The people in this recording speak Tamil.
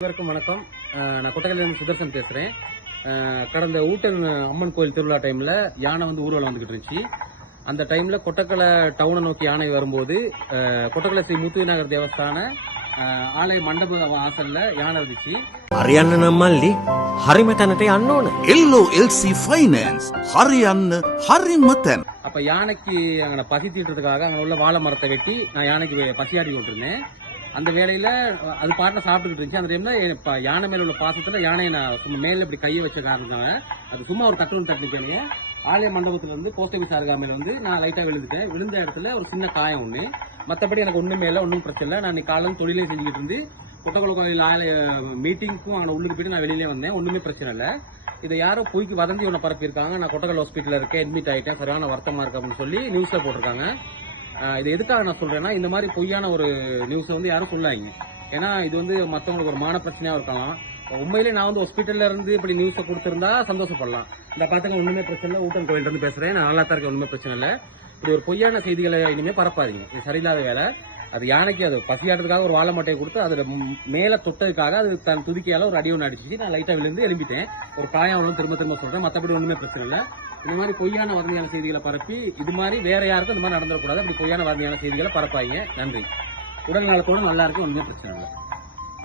அனைவருக்கும் வணக்கம். நான் கொட்டகலியம் சுதர்சன் பேசுகிறேன் கடந்த ஊட்டன் அம்மன் கோயில் திருவிழா டைமில் யானை வந்து ஊர்வலம் வந்துக்கிட்டு இருந்துச்சு. அந்த டைமில் கொட்டக்கலை டவுனை நோக்கி யானை வரும்போது கொட்டக்கலை ஸ்ரீ முத்துவிநாயகர் தேவஸ்தான ஆலய மண்டப வாசல்ல யானை இருந்துச்சு ஹரியண்ணன் மல்லி ஹரிமத்தனத்தை அண்ணோன் எல்லோ எல்சி ஃபைனான்ஸ் ஹரியண்ணன் ஹரிமத்தன் அப்போ யானைக்கு அங்கே பசி தீட்டுறதுக்காக அங்கே உள்ள வாழை மரத்தை வெட்டி நான் யானைக்கு பசியாடி கொண்டிருந்தேன் அந்த வேலையில அது பாட்டில் சாப்பிட்டுக்கிட்டு இருந்துச்சு. அந்த டைம்ல இப்ப யானை மேல உள்ள பாசத்துல யானையை நான் சும்மா மேல இப்படி கையை வச்ச காரணம் அது சும்மா ஒரு கட்டூன் தட்டிக்கலையே ஆலய மண்டபத்துல இருந்து போஸ்ட் ஆஃபீஸ் வந்து நான் லைட்டா விழுந்துட்டேன். விழுந்த இடத்துல ஒரு சின்ன காயம் ஒண்ணு. மத்தபடி எனக்கு ஒண்ணுமே இல்லை ஒன்றும் பிரச்சனை இல்லை. நான் இன்னைக்கு காலையில தொழிலே செஞ்சுக்கிட்டு இருந்து குட்டகுள கோயில் ஆலய மீட்டிங்க்கும் அங்கே உள்ளுக்கு போயிட்டு நான் வெளியிலே வந்தேன். ஒண்ணுமே பிரச்சனை இல்லை. இதை யாரோ பொய்க்கு வதந்தி ஒன்று பரப்பியிருக்காங்க. நான் கொட்டகல் ஹாஸ்பிட்டலில் இருக்கேன் அட்மிட் ஆயிட்டேன். சரியான வருத்தமா இருக்கு அப்படின்னு சொல்லி நியூஸ்ல போட்டிருக்காங்க. இது எதுக்காக நான் சொல்றேன்னா இந்த மாதிரி பொய்யான ஒரு நியூஸை வந்து யாரும் சொல்லாங்க ஏன்னா இது வந்து மற்றவங்களுக்கு ஒரு மான பிரச்சனையா இருக்கலாம். உண்மையிலே நான் வந்து ஹாஸ்பிட்டல்ல இருந்து இப்படி நியூஸை கொடுத்திருந்தா சந்தோஷப்படலாம். இந்த பார்த்துங்க ஒண்ணுமே பிரச்சனை இல்லை. ஊட்டம் கோயில் இருந்து பேசுறேன். நான் நல்லா தான் இருக்கேன் ஒண்ணுமே பிரச்சனை இல்லை. இப்படி ஒரு பொய்யான செய்திகளை இனிமே பரப்பாதீங்க. இது சரியில்லாத வேலை. அது யானைக்கு அது பசியாட்டுறதுக்காக ஒரு வாழை மட்டையை கொடுத்து அதுல மேலே மேல தொட்டதுக்காக அது தன் துதிக்கையால ஒரு அடி ஒன்று அடிச்சு நான் லைட்டா விழுந்து எழும்பிட்டேன். ஒரு காயம் ஒன்றும் திரும்ப திரும்ப சொல்றேன். மற்றபடி ஒண்ணுமே பிரச்சனை இல்லை. இந்த மாதிரி பொய்யான வதந்தியான செய்திகளை பரப்பி இது மாதிரி வேற யாருக்கும் இந்த மாதிரி நடந்துடக்கூடாது. அப்படி பொய்யான வதந்தியான செய்திகளை பரப்பாங்க நன்றி. உடல் நலத்தோடு நல்லா இருக்கும் ஒன்றுமே பிரச்சனை இல்லை.